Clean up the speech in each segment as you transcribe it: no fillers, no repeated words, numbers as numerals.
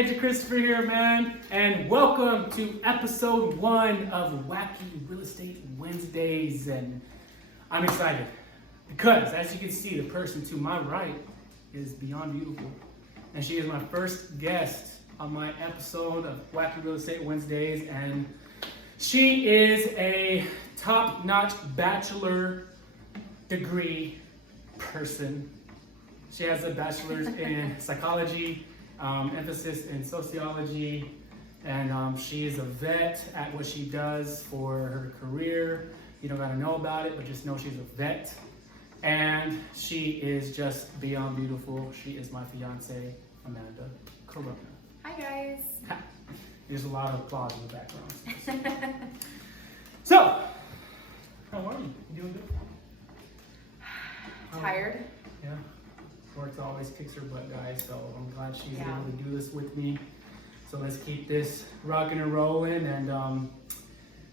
Agent Christopher here, man, and welcome to episode 1 of Wacky Real Estate Wednesdays. And I'm excited because, as you can see, the person to my right is beyond beautiful, and she is my first guest on my episode of Wacky Real Estate Wednesdays, and she is a top-notch bachelor degree person. She has a bachelor's in psychology, emphasis in sociology, and she is a vet at what she does for her career. You don't gotta know about it, but just know she's a vet. And she is just beyond beautiful. She is my fiancé, Amanda Corona. Hi guys. There's a lot of applause in the background. So, how are you? You doing good? Tired? Yeah. Work always kicks her butt, guys, so I'm glad she's Yeah. able to do this with me. So let's keep this rocking and rolling, and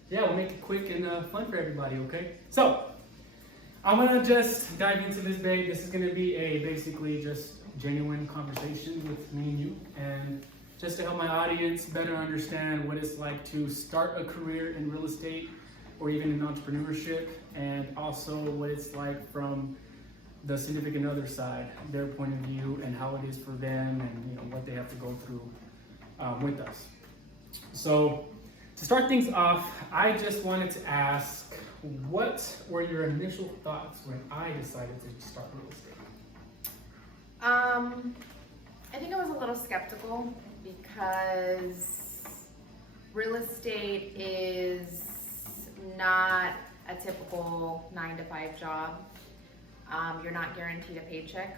yeah, we'll make it quick and fun for everybody, okay? So, I'm gonna just dive into this, babe. This is gonna be a basically just genuine conversation with me and you, and just to help my audience better understand what it's like to start a career in real estate or even in entrepreneurship, and also what it's like from the significant other side, their point of view, and how it is for them, and what they have to go through with us. So to start things off, I just wanted to ask, what were your initial thoughts when I decided to start real estate? I think I was a little skeptical because real estate is not a typical 9-to-5 job. You're not guaranteed a paycheck.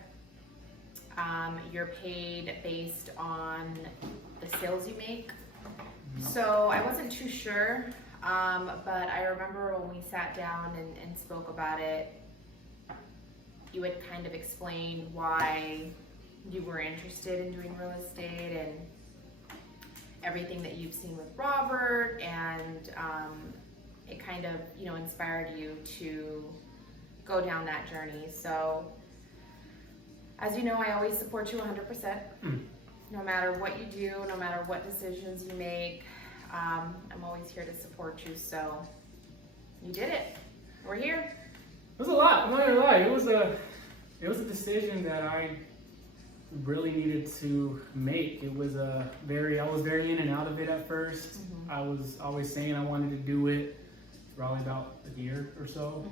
You're paid based on the sales you make. So I wasn't too sure, but I remember when we sat down and spoke about it, you had kind of explained why you were interested in doing real estate and everything that you've seen with Robert, and it kind of, inspired you to go down that journey. So, as you know, I always support you 100%. No matter what you do, no matter what decisions you make, I'm always here to support you. So, you did it. We're here. It was a lot. I'm not gonna lie. It was a decision that I really needed to make. It was I was very in and out of it at first. I was always saying I wanted to do it, probably about a year or so.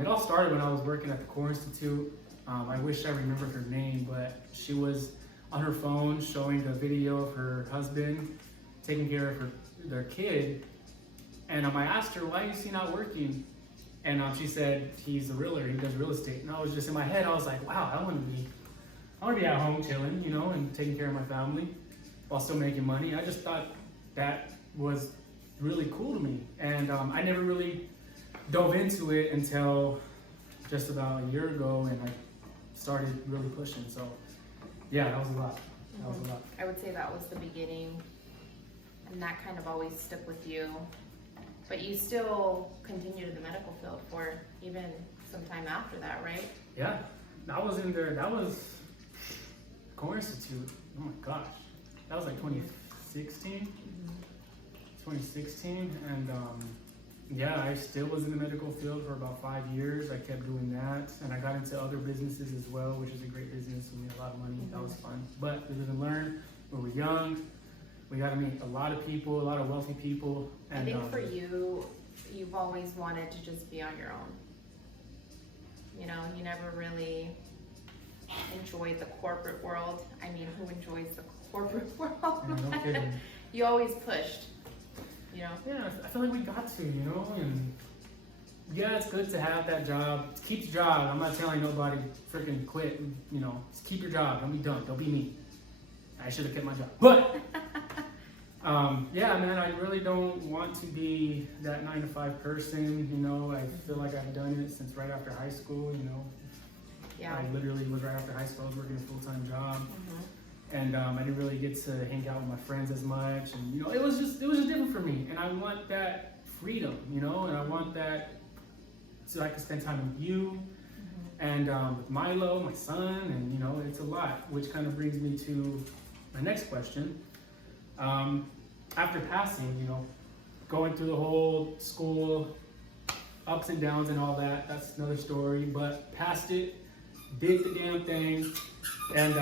It all started when I was working at the Core Institute. I wish I remembered her name, but she was on her phone showing the video of her husband taking care of their kid. And I asked her, why is he not working? And she said, he's a realtor, he does real estate. And I was just in my head, I was like, wow, I want to be at home chilling, and taking care of my family while still making money. I just thought that was really cool to me. And I never really dove into it until just about a year ago, and I started really pushing. So yeah, that was a lot. I would say that was the beginning, and that kind of always stuck with you. But you still continued in the medical field for even some time after that, right? Yeah, that was Core Institute. Oh my gosh, that was like 2016. 2016, and yeah, I still was in the medical field for about 5 years. I kept doing that, and I got into other businesses as well, which is a great business. We made a lot of money. That was fun. But we live and learn. When we're young, we got to meet a lot of people, a lot of wealthy people. And I think for you, you've always wanted to just be on your own. You never really enjoyed the corporate world. I mean, who enjoys the corporate world? Yeah, no kidding. You always pushed. Yeah, I feel like we got to, and yeah, it's good to have that job. Keep the job. I'm not telling nobody freaking quit, just keep your job. Don't be dumb. Don't be me. I should have kept my job. But, yeah, man, I really don't want to be that 9-to-5 person, I feel like I've done it since right after high school, Yeah. I literally was right after high school. I was working a full-time job. And I didn't really get to hang out with my friends as much, and it was just different for me. And I want that freedom, and I want that so I can spend time with you, and with Milo, my son, and it's a lot. Which kind of brings me to my the next question. After passing, you know, going through the whole school ups and downs and all that, that's another story, but passed it, did the damn thing, and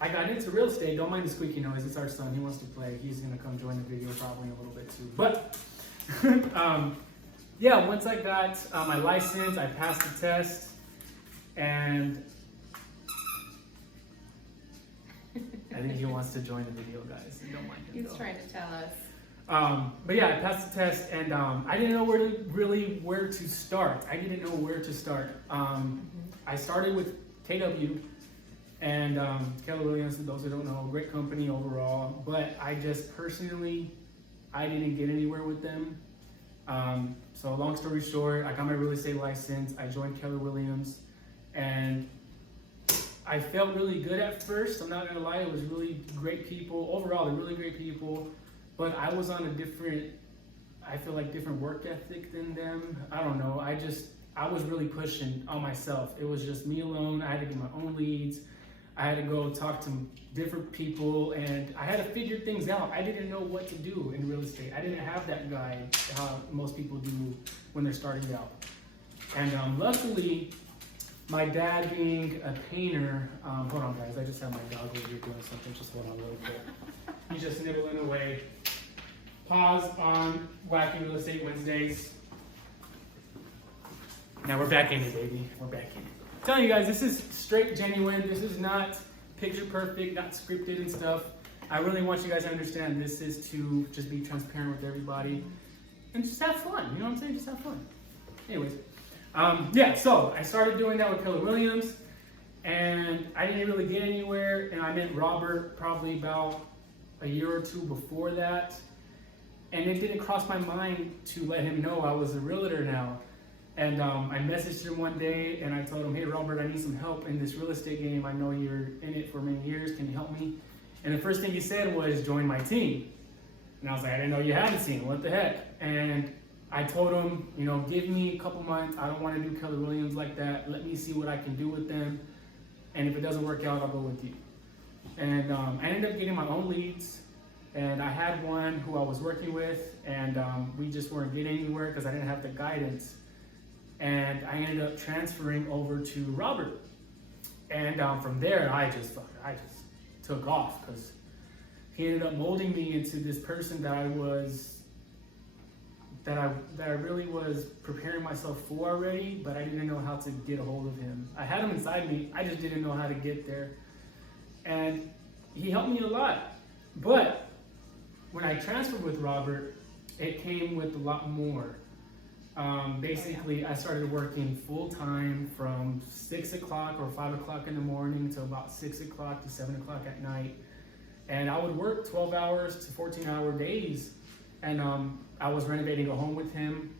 I got into real estate. Don't mind the squeaky noise, it's our son, he wants to play. He's gonna come join the video probably in a little bit too. But yeah, once I got my license, I passed the test, and I think he wants to join the video, guys. So don't mind him. He's trying to tell us. But yeah, I passed the test, and I didn't know where to start. I didn't know where to start. I started with KW, and Keller Williams, for those who don't know, great company overall. But I just personally, I didn't get anywhere with them. So long story short, I got my real estate license. I joined Keller Williams, and I felt really good at first. I'm not gonna lie, it was really great people. Overall, they're really great people. But I was on a different, I feel like different work ethic than them. I don't know. I was really pushing on myself. It was just me alone. I had to get my own leads. I had to go talk to different people, and I had to figure things out. I didn't know what to do in real estate. I didn't have that guide how most people do when they're starting out. And luckily, my dad being a painter, hold on guys, I just have my dog over here doing something. Just hold on real quick. He's just nibbling away. Pause on Wacky Real Estate Wednesdays. Now we're back in it, baby. We're back in it. I'm telling you guys, this is straight genuine. This is not picture perfect, not scripted and stuff. I really want you guys to understand this is to just be transparent with everybody and just have fun. You know what I'm saying? Just have fun. Anyways, yeah, so I started doing that with Keller Williams, and I didn't really get anywhere, and I met Robert probably about a year or two before that, and it didn't cross my mind to let him know I was a realtor now. And I messaged him one day, and I told him, hey Robert, I need some help in this real estate game. I know you're in it for many years, can you help me? And the first thing he said was, join my team. And I was like, I didn't know you had a team, what the heck? And I told him, you know, give me a couple months, I don't want to do Keller Williams like that, let me see what I can do with them, and if it doesn't work out, I'll go with you. And I ended up getting my own leads, and I had one who I was working with, and we just weren't getting anywhere because I didn't have the guidance. And I ended up transferring over to Robert. And from there, I just took off, because he ended up molding me into this person that I really was preparing myself for already, but I didn't know how to get a hold of him. I had him inside me, I just didn't know how to get there. And he helped me a lot. But when I transferred with Robert, it came with a lot more. Basically, I started working full time from 6 o'clock or 5 o'clock in the morning to about 6 o'clock to 7 o'clock at night. And I would work 12 hours to 14-hour days. And I was renovating a home with him,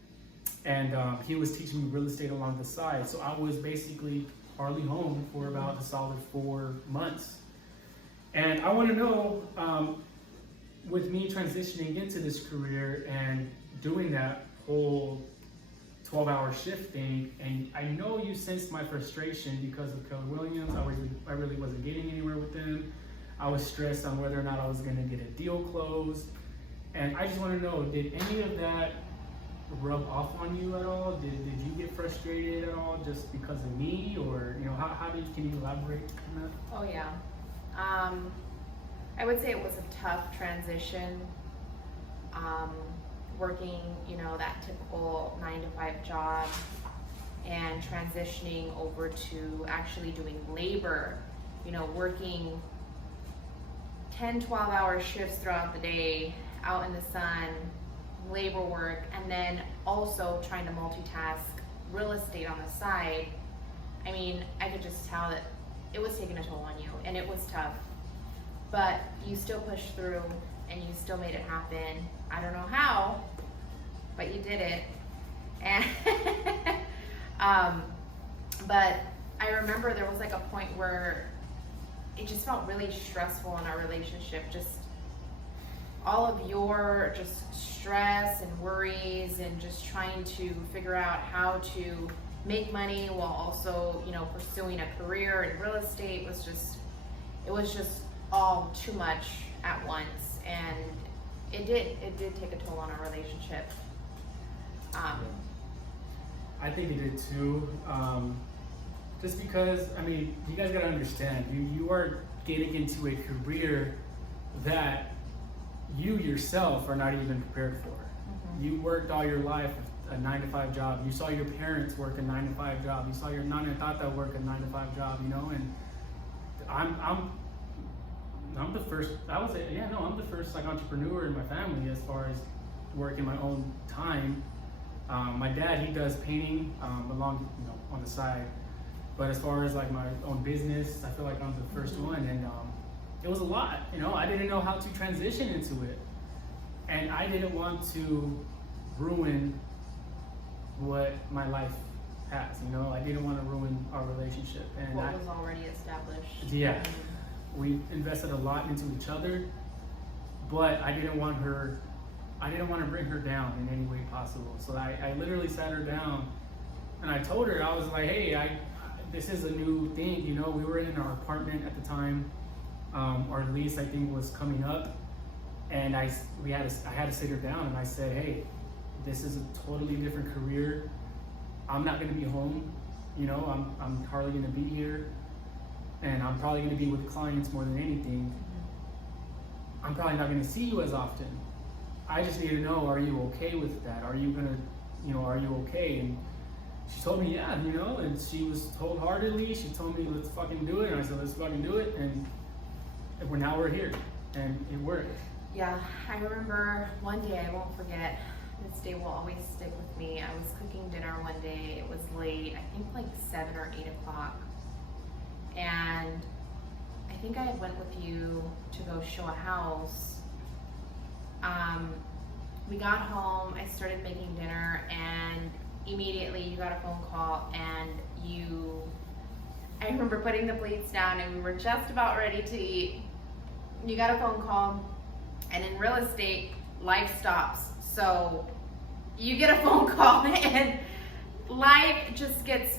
and he was teaching me real estate along the side. So I was basically hardly home for about a solid 4 months. And I want to know, with me transitioning into this career and doing that whole 12-hour shift thing, and I know you sensed my frustration because of Keller Williams. I really wasn't getting anywhere with them. I was stressed on whether or not I was going to get a deal closed. And I just want to know, did any of that rub off on you at all? Did you get frustrated at all just because of me, or you know, can you elaborate on that? Oh yeah, I would say it was a tough transition. Working, you know, that typical 9-to-5 job and transitioning over to actually doing labor, you know, working 10-12 hour shifts throughout the day out in the sun, labor work, and then also trying to multitask real estate on the side. I mean, I could just tell that it was taking a toll on you, and it was tough, but you still pushed through and you still made it happen. I don't know how, but you did it. And but I remember there was like a point where it just felt really stressful in our relationship. Just all of your just stress and worries and just trying to figure out how to make money while also, you know, pursuing a career in real estate was just all too much at once, and it did take a toll on our relationship. I think it did too. Just because, I mean, you guys gotta understand, you are getting into a career that you yourself are not even prepared for. You worked all your life a 9-to-5 job. You saw your parents work a 9-to-5 job. You saw your nana and tata work a 9-to-5 job. You know, and I'm the first. I'm the first like entrepreneur in my family as far as working my own time. My dad, he does painting along, on the side. But as far as like my own business, I feel like I'm the first one, and it was a lot. I didn't know how to transition into it, and I didn't want to ruin what my life has. I didn't want to ruin our relationship, and what was already established. Yeah, we invested a lot into each other, but I didn't want to bring her down in any way possible. So I literally sat her down, and I told her, I was like, hey, this is a new thing. We were in our apartment at the time. Our lease, I think, was coming up, and I had to sit her down, and I said, hey, this is a totally different career. I'm not going to be home. I'm hardly going to be here, and I'm probably going to be with clients more than anything. I'm probably not going to see you as often. I just need to know, are you okay with that? Are you are you okay? And she told me, yeah, and she was wholeheartedly. She told me, let's fucking do it. And I said, let's fucking do it. And now we're here, and it worked. Yeah, I remember one day, I won't forget. This day will always stick with me. I was cooking dinner one day. It was late, I think like 7 or 8 o'clock. And I think I had went with you to go show a house. We got home, I started making dinner, and immediately you got a phone call, and I remember putting the plates down, and we were just about ready to eat. You got a phone call, and in real estate, life stops. So you get a phone call, and life just gets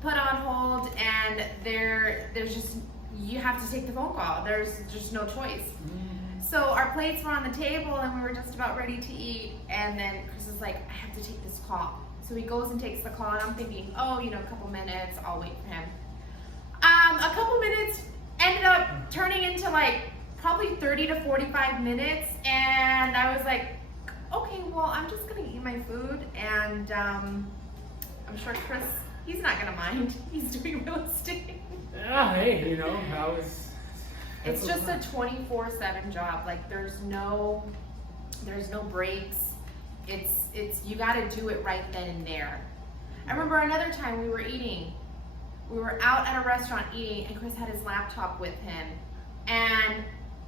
put on hold, and there's just, you have to take the phone call. There's just no choice. So our plates were on the table, and we were just about ready to eat, and then Chris is like, I have to take this call. So he goes and takes the call, and I'm thinking, oh, a couple minutes, I'll wait for him. A couple minutes ended up turning into like probably 30 to 45 minutes, and I was like, okay, well, I'm just gonna eat my food, and I'm sure Chris, he's not gonna mind. He's doing real estate. Yeah, hey, it's just a 24/7 job. Like there's no breaks. It's you got to do it right then and there. I remember another time we were eating. We were out at a restaurant eating, and Chris had his laptop with him, and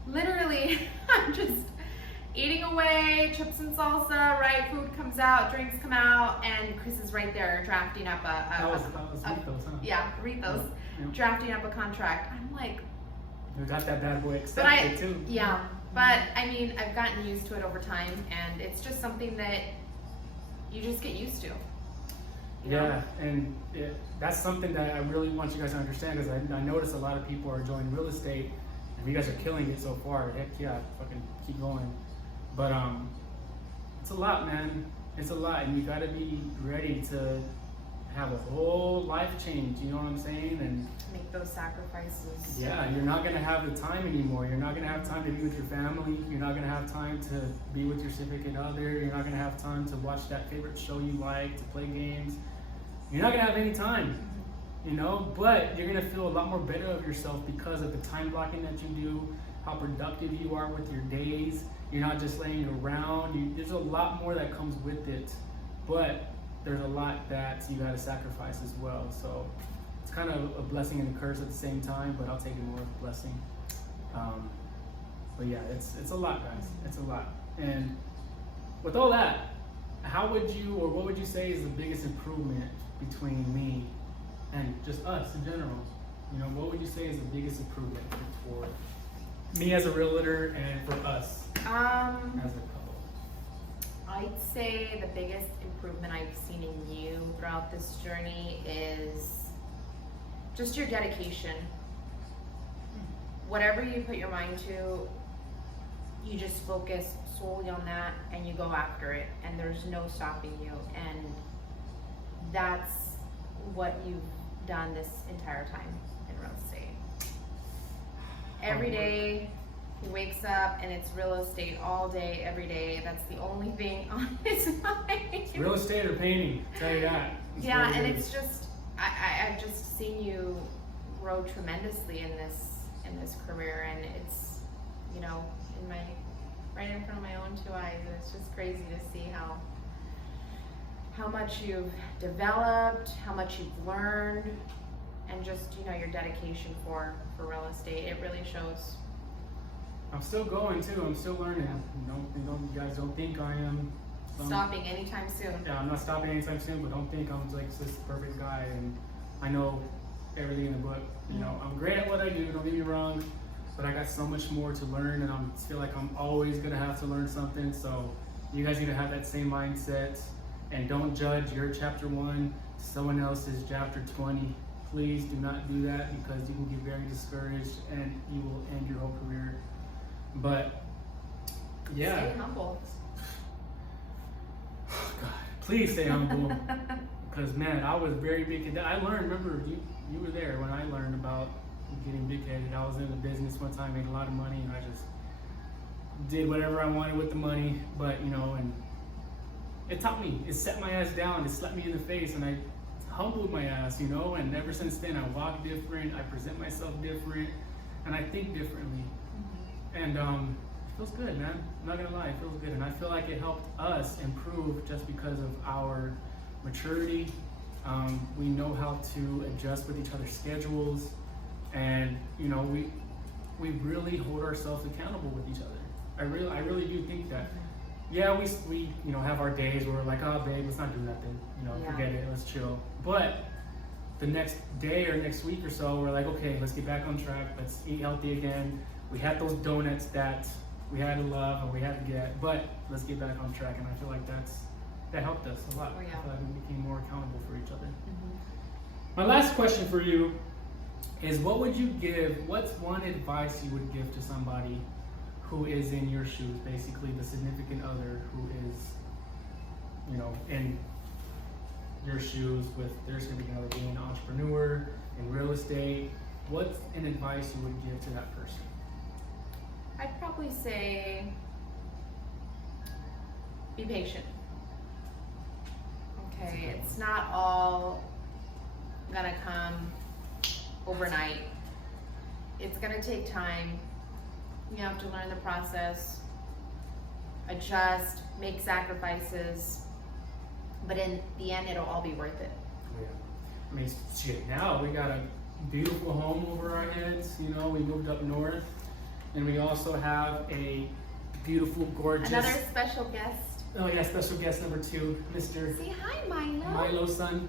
literally I'm just eating away, chips and salsa, right? Food comes out, drinks come out, and Chris is right there drafting up Rethos, drafting up a contract. I'm like, we got that bad boy accepted too. Yeah, but I mean, I've gotten used to it over time, and it's just something that you just get used to. Yeah, and that's something that I really want you guys to understand, because I notice a lot of people are joining real estate, and you guys are killing it so far. Heck yeah, fucking keep going. But it's a lot, man. It's a lot, and you got to be ready to have a whole life change. You know what I'm saying? And make those sacrifices. Yeah, you're not gonna have the time anymore. You're not gonna have time to be with your family. You're not gonna have time to be with your significant other. You're not gonna have time to watch that favorite show you like, to play games. You're not gonna have any time, but you're gonna feel a lot more better of yourself because of the time blocking that you do, how productive you are with your days. You're not just laying around. There's a lot more that comes with it, but there's a lot that you gotta sacrifice as well. So it's kind of a blessing and a curse at the same time, but I'll take it more of a blessing. But yeah, it's a lot, guys. It's a lot. And with all that, how would you, or what would you say is the biggest improvement between me and just us in general? What would you say is the biggest improvement for me as a realtor and for us as a couple? I'd say the biggest improvement I've seen in you throughout this journey is just your dedication. whatever you put your mind to, you just focus solely on that and you go after it, and there's no stopping you. And that's what you've done this entire time in real estate. Every day he wakes up and it's real estate all day, every day. That's the only thing on his mind. It's real estate or painting, I'll tell you that. Yeah, and it's just, I've just seen you grow tremendously in this career, and it's, you know, right in front of my own two eyes, and it's just crazy to see how much you've developed, how much you've learned, and just, you know, your dedication for real estate. It really shows. I'm still going too. I'm still learning. You guys don't think I am Stopping anytime soon. Yeah, I'm not stopping anytime soon, but don't think I'm like this perfect guy and I know everything in the book. You know, I'm great at what I do, don't get me wrong, but I got so much more to learn, and I feel like I'm always gonna have to learn something. So you guys need to have that same mindset, and don't judge your chapter 1 someone else's chapter 20. Please do not do that, because you can get very discouraged and you will end your whole career. But yeah, stay humble. God, please stay humble. Because man, I was very big. I learned. Remember, you were there when I learned about getting big-headed. I was in the business one time, made a lot of money, and I just did whatever I wanted with the money. But you know, and it taught me. It set my ass down. It slapped me in the face, and I humbled my ass. You know, and ever since then, I walk different. I present myself different, and I think differently. And it feels good, man. I'm not gonna lie, it feels good, and I feel like it helped us improve just because of our maturity. We know how to adjust with each other's schedules, and you know, we really hold ourselves accountable with each other. I really do think that. Yeah, we you know, have our days where we're like, oh babe, let's not do nothing. You know, forget it, let's chill. But the next day or next week or so, we're like, okay, let's get back on track. Let's eat healthy again. We had those donuts that we had to love and we had to get, but let's get back on track. And I feel like that helped us a lot. Oh, yeah. I feel like we became more accountable for each other. My last question for you is, what's one advice you would give to somebody who is in your shoes, basically the significant other who is, you know, in your shoes with their significant other, being an entrepreneur in real estate? What's an advice you would give to that person? I'd probably say be patient. Okay, it's not all gonna come overnight. It's gonna take time. You have to learn the process, adjust, make sacrifices, but in the end, it'll all be worth it. Yeah. I mean, shit, now we got a beautiful home over our heads. You know, we moved up north, and we also have a beautiful, gorgeous... Another special guest. Oh yeah, special guest number 2, Mr. Say hi, Milo. Milo's son.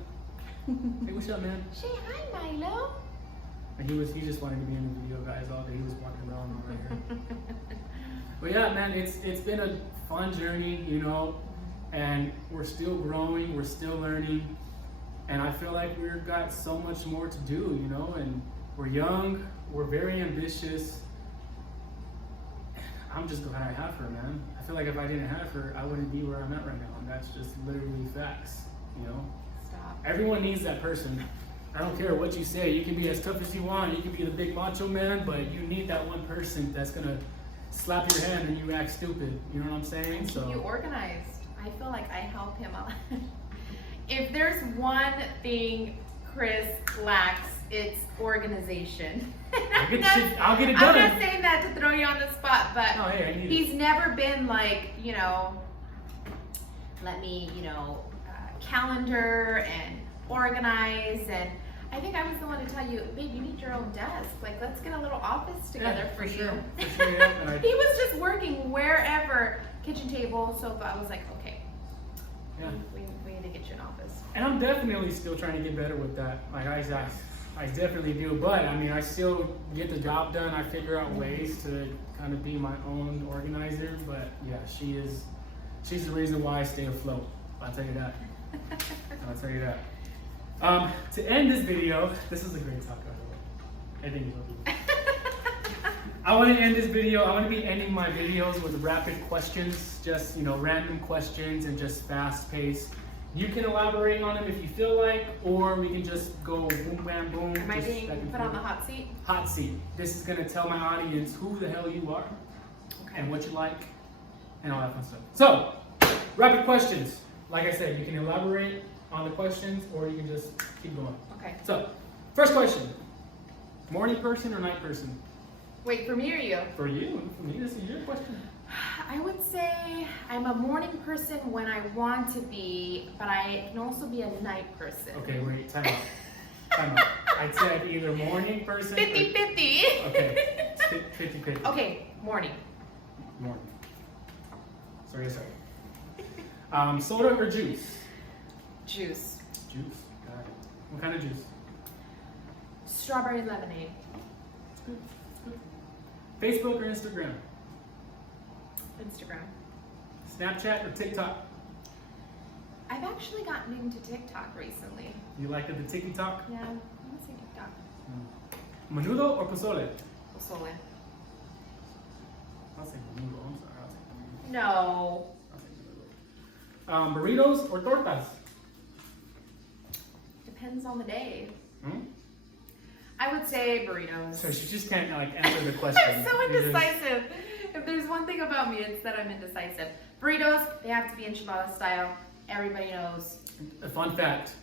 Hey, what's up, man? Say hi, Milo. And he just wanted to be in the video, guys, all day. He was walking around over here. But yeah, man, it's been a fun journey, you know, and we're still growing, we're still learning, and I feel like we've got so much more to do, you know, and we're young, we're very ambitious. I'm just glad I have her, man. I feel like if I didn't have her, I wouldn't be where I'm at right now, and that's just literally facts, you know. Stop. Everyone needs that person. I don't care what you say. You can be as tough as you want. You can be the big macho man, but you need that one person that's gonna slap your hand and you act stupid. You know what I'm saying? And keep you organized. I feel like I help him out. If there's one thing Chris lacks, it's organization. I'll get it done. I'm not saying that to throw you on the spot, but Oh, hey, I need he's never been like, you know, let me, you know, calendar and organize. And I think I was the one to tell you, babe, you need your own desk. Like, let's get a little office together for you. Sure. For sure, yeah. He was just working wherever, kitchen table, sofa. I was like, okay, Yeah. we need to get you an office. And I'm definitely still trying to get better with that. Like I definitely do, but I mean, I still get the job done. I figure out ways to kind of be my own organizer. But yeah, she's the reason why I stay afloat. I'll tell you that. I'll tell you that. To end this video, this is a great talk, by the way. I think you'll be. I want to end this video. I want to be ending my videos with rapid questions, just random questions and just fast paced. You can elaborate on them if you feel like, or we can just go boom, bam, boom. Am I being put on the hot seat? Hot seat. This is gonna tell my audience who the hell you are, and what you like, and all that fun stuff. So, rapid questions. Like I said, you can elaborate on the questions, or you can just keep going. Okay. So, first question: morning person or night person? Wait, for me or you? For you. For me, this is your question. I would say I'm a morning person when I want to be, but I can also be a night person. Okay, wait, time out. Time out. I'd say I'd be either morning person 50-50. Okay, 50-50. Okay, morning. Morning. Sorry. Soda or juice? Juice. Juice. Got it. What kind of juice? Strawberry lemonade. It's good. It's good. Facebook or Instagram? Instagram. Snapchat or TikTok? I've actually gotten into TikTok recently. You like the TikTok? Yeah, I'm gonna say TikTok. Menudo or pozole? Pozole. I'll say menudo. I'm sorry. I'll say menudo. No. I'll say menudo. Burritos or tortas? Depends on the day. Hmm? I would say burritos. So she just can't answer the question. I'm so indecisive. If there's one thing about me, it's that I'm indecisive. Burritos, they have to be enchilada style. Everybody knows. A fun fact.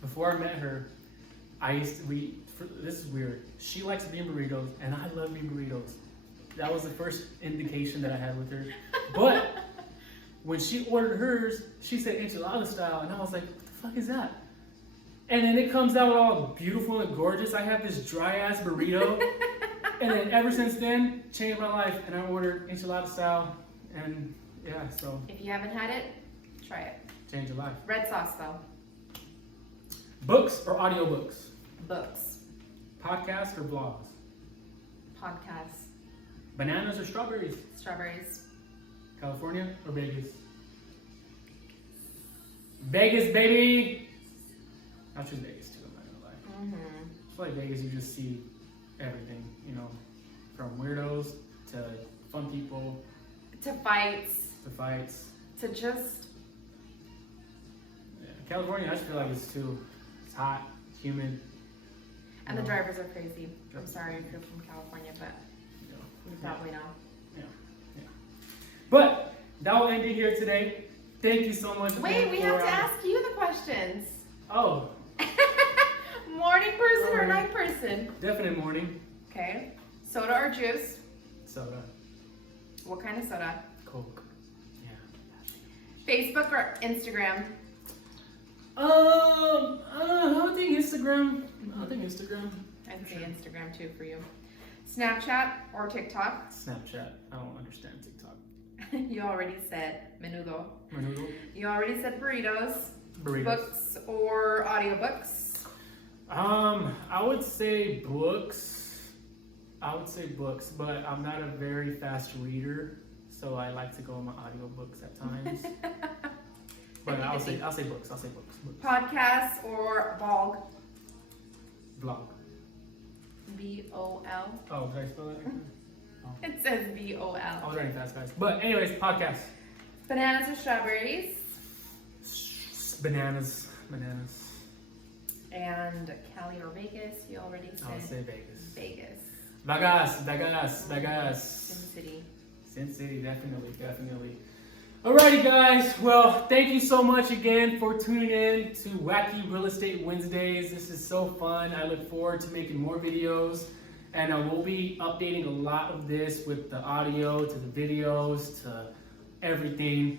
Before I met her, this is weird. She likes bean burritos, and I love bean burritos. That was the first indication that I had with her. But when she ordered hers, she said enchilada style, and I was like, what the fuck is that? And then it comes out all beautiful and gorgeous. I have this dry ass burrito. And then ever since then, changed my life, and I ordered enchilada style, and yeah, so. If you haven't had it, try it. Change your life. Red sauce though. Books or audiobooks? Books. Podcasts or vlogs? Podcasts. Bananas or strawberries? Strawberries. California or Vegas? Vegas, baby! I'll choose Vegas too, I'm not gonna lie. I feel like Vegas, you just see everything, from weirdos to fun people. To fights. To just. Yeah. California, I just feel like it's hot, humid. And the drivers are crazy. I'm sorry if you're from California, but you probably know. Yeah. But that will end it here today. Thank you so much. Wait, we have to ask you the questions. Oh. Morning person or night person? Definite morning. Okay. Soda or juice? Soda. What kind of soda? Coke. Yeah. Facebook or Instagram? I think Instagram. I'd say Instagram too for you. Snapchat or TikTok? Snapchat. I don't understand TikTok. You already said menudo. Menudo. You already said burritos. Burritos. Books or audiobooks? I would say books, but I'm not a very fast reader, so I like to go on my audiobooks at times. But I'll say books. Podcast or blog? Blog. B-O-L. Oh, did I spell that? Oh. It says B-O-L. I was writing fast, guys. But anyways, podcast. Bananas or strawberries? Bananas. And Cali or Vegas? You already said. I'll say Vegas. Vegas. Sin City, definitely. Alrighty, guys. Well, thank you so much again for tuning in to Wacky Real Estate Wednesdays. This is so fun. I look forward to making more videos, and we'll be updating a lot of this with the audio, to the videos, to everything.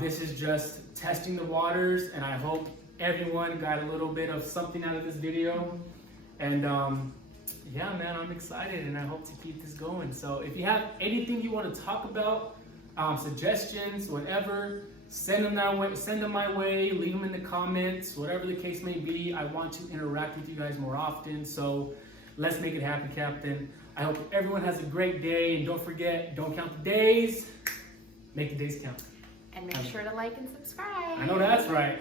This is just testing the waters, and I hope everyone got a little bit of something out of this video. And yeah, man, I'm excited, and I hope to keep this going. So if you have anything you want to talk about, suggestions, whatever, send them my way, leave them in the comments, whatever the case may be. I want to interact with you guys more often, so let's make it happen, Captain. I hope everyone has a great day, and don't forget, don't count the days, make the days count. And make sure to like and subscribe. I know that's right.